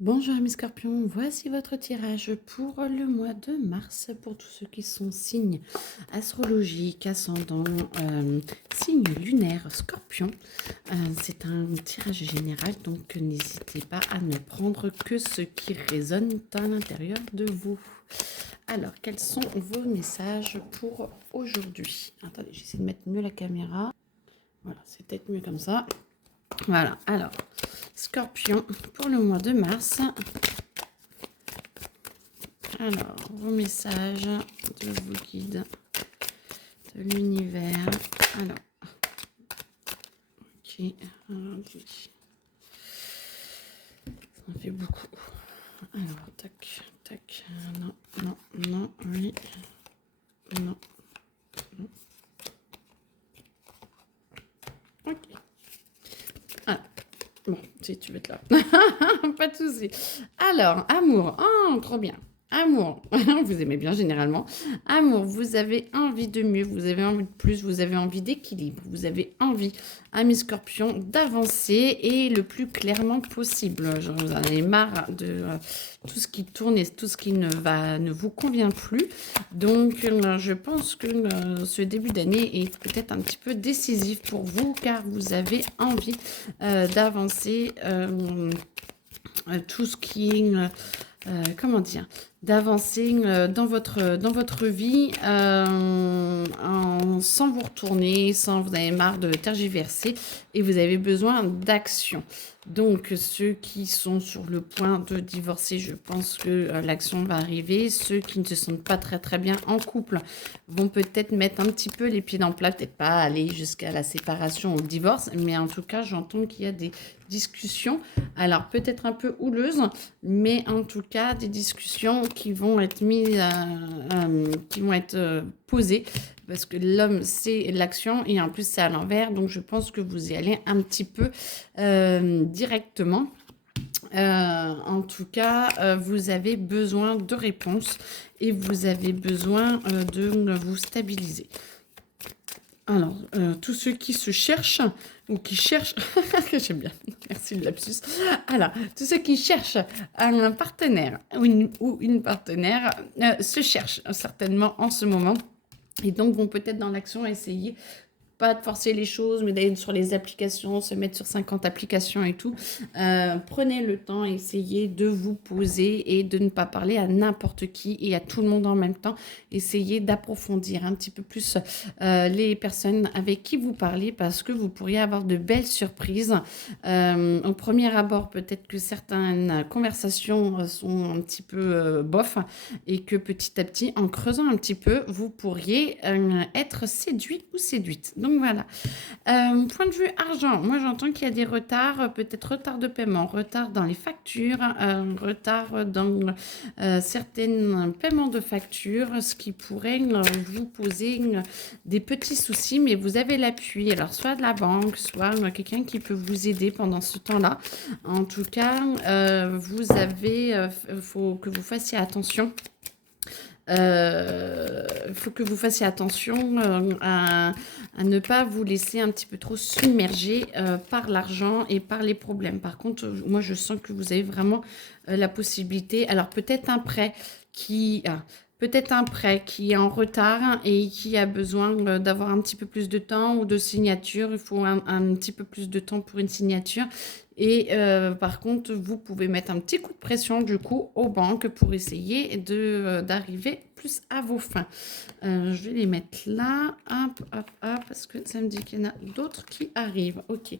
Bonjour mes scorpions, voici votre tirage pour le mois de mars pour tous ceux qui sont signes astrologiques, ascendant, signe lunaire scorpion. C'est un tirage général, donc n'hésitez pas à ne prendre que ce qui résonne à l'intérieur de vous. Alors, quels sont vos messages pour aujourd'hui? Attendez, j'essaie de mettre mieux la caméra. Voilà, c'est peut-être mieux comme ça. Voilà, alors, scorpion pour le mois de mars. Alors, vos messages de vos guides, de l'univers. Alors, ok. Ça fait beaucoup. Alors, tac, tac. Non, non, non, oui. Non, non. Ok. Ah, bon, si tu veux être là. Pas de souci. Alors, amour. Oh, trop bien. Amour, vous aimez bien généralement. Amour, vous avez envie de mieux, vous avez envie de plus, vous avez envie d'équilibre, vous avez envie, amis scorpions, d'avancer et le plus clairement possible. Genre, vous en avez marre de tout ce qui tourne et tout ce qui ne vous convient plus. Donc, je pense que ce début d'année est peut-être un petit peu décisif pour vous car vous avez envie d'avancer tout ce qui est comment dire, d'avancer dans votre vie sans vous retourner, sans vous avez marre de tergiverser et vous avez besoin d'action. Donc ceux qui sont sur le point de divorcer, je pense que l'action va arriver. Ceux qui ne se sentent pas très très bien en couple vont peut-être mettre un petit peu les pieds dans le plat, peut-être pas aller jusqu'à la séparation ou le divorce, mais en tout cas j'entends qu'il y a des discussions, alors peut-être un peu houleuses, mais en tout cas des discussions qui vont être mises, qui vont être posées, parce que l'homme c'est l'action et en plus c'est à l'envers, donc je pense que vous y allez un petit peu directement. En tout cas, vous avez besoin de réponses et vous avez besoin de vous stabiliser. Alors, tous ceux qui se cherchent ou qui cherchent, j'aime bien, merci le lapsus. Alors, tous ceux qui cherchent un partenaire ou une partenaire se cherchent certainement en ce moment et donc vont peut-être dans l'action essayer pas de forcer les choses, mais d'aller sur les applications, se mettre sur 50 applications et tout. Prenez le temps, essayez de vous poser et de ne pas parler à n'importe qui et à tout le monde en même temps. Essayez d'approfondir un petit peu plus les personnes avec qui vous parlez parce que vous pourriez avoir de belles surprises. Au premier abord, peut-être que certaines conversations sont un petit peu bof et que petit à petit, en creusant un petit peu, vous pourriez être séduit ou séduite. Donc voilà. Point de vue argent, moi j'entends qu'il y a des retards, peut-être retard de paiement, retard dans les factures, retard dans certains paiements de factures, ce qui pourrait vous poser des petits soucis, mais vous avez l'appui, alors soit de la banque, soit quelqu'un qui peut vous aider pendant ce temps-là. En tout cas, vous avez, faut que vous fassiez attention. Il faut que vous fassiez attention à ne pas vous laisser un petit peu trop submerger par l'argent et par les problèmes. Par contre, moi, je sens que vous avez vraiment la possibilité. Alors, peut-être un prêt qui est en retard et qui a besoin d'avoir un petit peu plus de temps ou de signature. Il faut un petit peu plus de temps pour une signature. Et par contre, vous pouvez mettre un petit coup de pression du coup aux banques pour essayer d'arriver plus à vos fins. Je vais les mettre là, hop, hop, hop, parce que ça me dit qu'il y en a d'autres qui arrivent. Ok.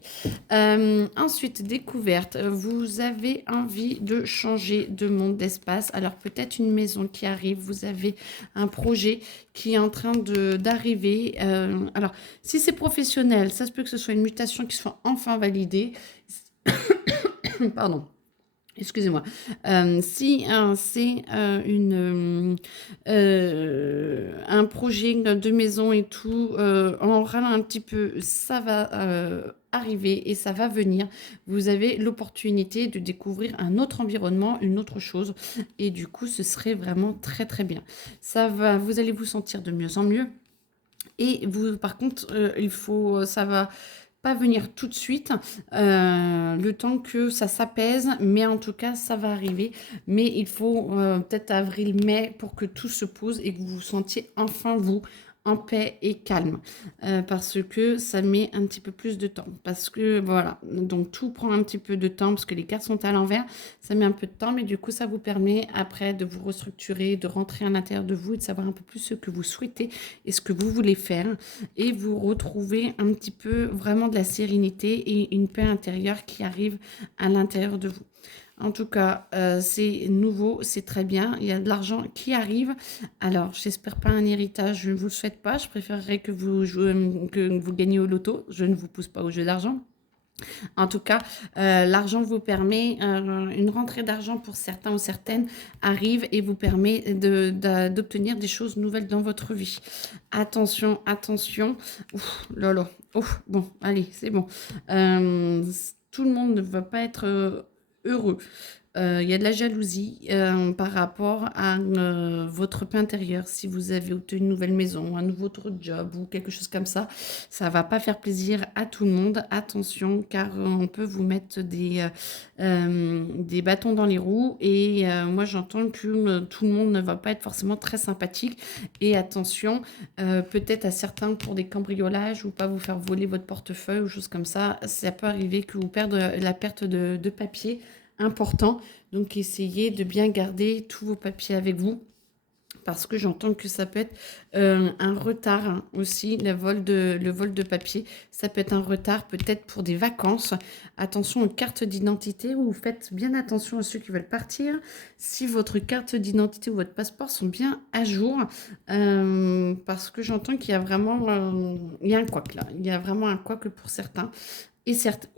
Ensuite, découverte. Vous avez envie de changer de monde, d'espace. Alors peut-être une maison qui arrive. Vous avez un projet qui est en train d'arriver. Alors, si c'est professionnel, ça se peut que ce soit une mutation qui soit enfin validée. Pardon. Excusez-moi. Si c'est un projet de maison et tout, en râlant un petit peu, ça va arriver et ça va venir. Vous avez l'opportunité de découvrir un autre environnement, une autre chose. Et du coup, ce serait vraiment très très bien. Vous allez vous sentir de mieux en mieux. Et vous, par contre, ça va pas venir tout de suite, le temps que ça s'apaise, mais en tout cas, ça va arriver. Mais il faut peut-être avril-mai pour que tout se pose et que vous vous sentiez enfin, vous, en paix et calme. Parce que ça met un petit peu plus de temps. Parce que voilà, donc tout prend un petit peu de temps parce que les cartes sont à l'envers. Ça met un peu de temps, mais du coup, ça vous permet après de vous restructurer, de rentrer à l'intérieur de vous et de savoir un peu plus ce que vous souhaitez et ce que vous voulez faire. Et vous retrouvez un petit peu vraiment de la sérénité et une paix intérieure qui arrive à l'intérieur de vous. En tout cas, c'est nouveau, c'est très bien. Il y a de l'argent qui arrive. Alors, j'espère pas un héritage, je ne vous le souhaite pas. Je préférerais que que vous gagniez au loto. Je ne vous pousse pas au jeu d'argent. En tout cas, l'argent vous permet, une rentrée d'argent pour certains ou certaines arrive et vous permet d'obtenir des choses nouvelles dans votre vie. Attention, attention. Ouf, lolo. Ouf, bon, allez, c'est bon. Tout le monde ne va pas être heureux. Il y a de la jalousie par rapport à votre paix intérieure. Si vous avez obtenu une nouvelle maison, un nouveau job ou quelque chose comme ça va pas faire plaisir à tout le monde. Attention, car on peut vous mettre des bâtons dans les roues. Et moi, j'entends que tout le monde ne va pas être forcément très sympathique. Et attention, peut-être à certains pour des cambriolages ou pas vous faire voler votre portefeuille ou choses comme ça. Ça peut arriver que vous perdez la perte de papier important. Donc, essayez de bien garder tous vos papiers avec vous parce que j'entends que ça peut être un retard aussi, le vol de papier. Ça peut être un retard peut-être pour des vacances. Attention aux cartes d'identité, vous faites bien attention à ceux qui veulent partir. Si votre carte d'identité ou votre passeport sont bien à jour, parce que j'entends qu'il y a vraiment il y a un couac là. Il y a vraiment un couac pour certains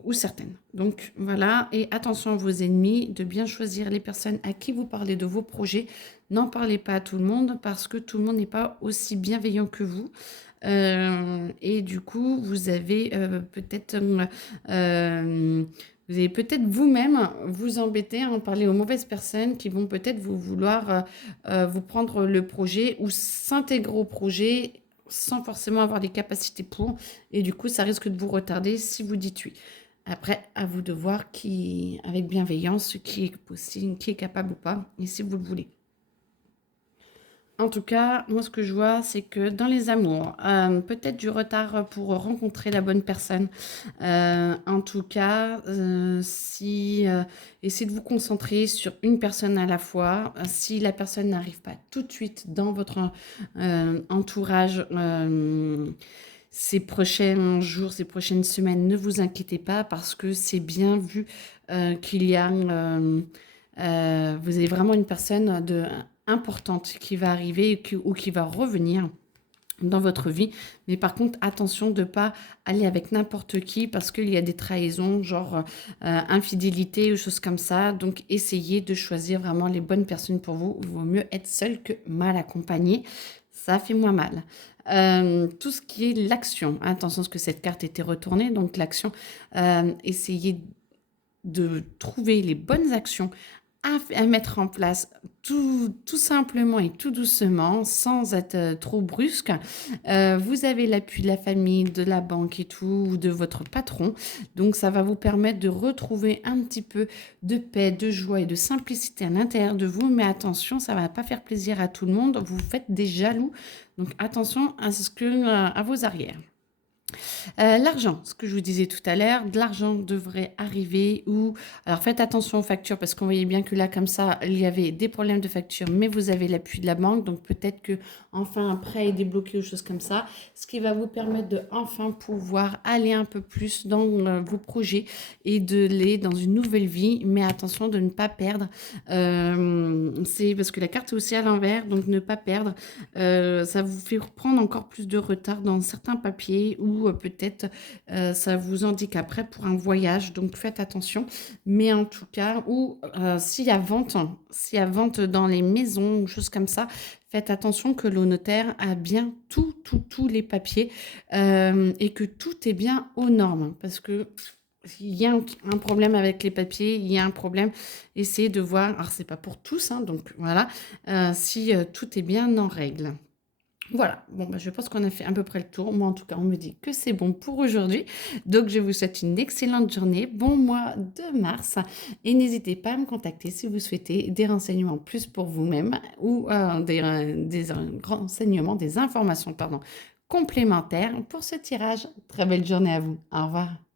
ou certaines. Donc voilà, et attention à vos ennemis, de bien choisir les personnes à qui vous parlez de vos projets. N'en parlez pas à tout le monde parce que tout le monde n'est pas aussi bienveillant que vous. Et du coup, vous avez peut-être vous-même vous embêter à en parler aux mauvaises personnes qui vont peut-être vous vouloir vous prendre le projet ou s'intégrer au projet sans forcément avoir les capacités pour. Et du coup, ça risque de vous retarder si vous dites oui. Après, à vous de voir qui, avec bienveillance, qui est possible, qui est capable ou pas, et si vous le voulez. En tout cas, moi, ce que je vois, c'est que dans les amours, peut-être du retard pour rencontrer la bonne personne. En tout cas, essayez de vous concentrer sur une personne à la fois. Si la personne n'arrive pas tout de suite dans votre entourage, ces prochains jours, ces prochaines semaines, ne vous inquiétez pas parce que c'est bien vu qu'il y a... vous avez vraiment une personne importante qui va arriver ou qui va revenir dans votre vie. Mais par contre, attention de ne pas aller avec n'importe qui parce qu'il y a des trahisons, genre infidélité ou choses comme ça. Donc, essayez de choisir vraiment les bonnes personnes pour vous. Il vaut mieux être seul que mal accompagné. Ça fait moins mal. Tout ce qui est l'action. Attention, parce que cette carte était retournée. Donc, l'action, essayez de trouver les bonnes actions à mettre en place tout simplement et tout doucement, sans être trop brusque. Vous avez l'appui de la famille, de la banque et tout, ou de votre patron. Donc, ça va vous permettre de retrouver un petit peu de paix, de joie et de simplicité à l'intérieur de vous. Mais attention, ça ne va pas faire plaisir à tout le monde. Vous faites des jaloux. Donc, attention à vos arrières. L'argent, ce que je vous disais tout à l'heure, de l'argent devrait arriver ou... Alors faites attention aux factures parce qu'on voyait bien que là, comme ça, il y avait des problèmes de facture, mais vous avez l'appui de la banque. Donc peut-être que enfin un prêt est débloqué ou choses comme ça, ce qui va vous permettre de enfin pouvoir aller un peu plus dans vos projets et de les dans une nouvelle vie. Mais attention de ne pas perdre. C'est parce que la carte est aussi à l'envers, donc ne pas perdre. Ça vous fait prendre encore plus de retard dans certains papiers ou peut-être ça vous indique après pour un voyage, donc faites attention. Mais en tout cas, ou s'il y a vente dans les maisons ou choses comme ça, faites attention que le notaire a bien tous les papiers et que tout est bien aux normes. Parce que il y a un problème avec les papiers, il y a un problème. Essayez de voir, alors c'est pas pour tous, hein, donc voilà, si tout est bien en règle. Voilà, bon, bah, je pense qu'on a fait à peu près le tour. Moi, en tout cas, on me dit que c'est bon pour aujourd'hui. Donc, je vous souhaite une excellente journée. Bon mois de mars. Et n'hésitez pas à me contacter si vous souhaitez des renseignements plus pour vous-même ou renseignements, des informations, pardon, complémentaires pour ce tirage. Très belle journée à vous. Au revoir.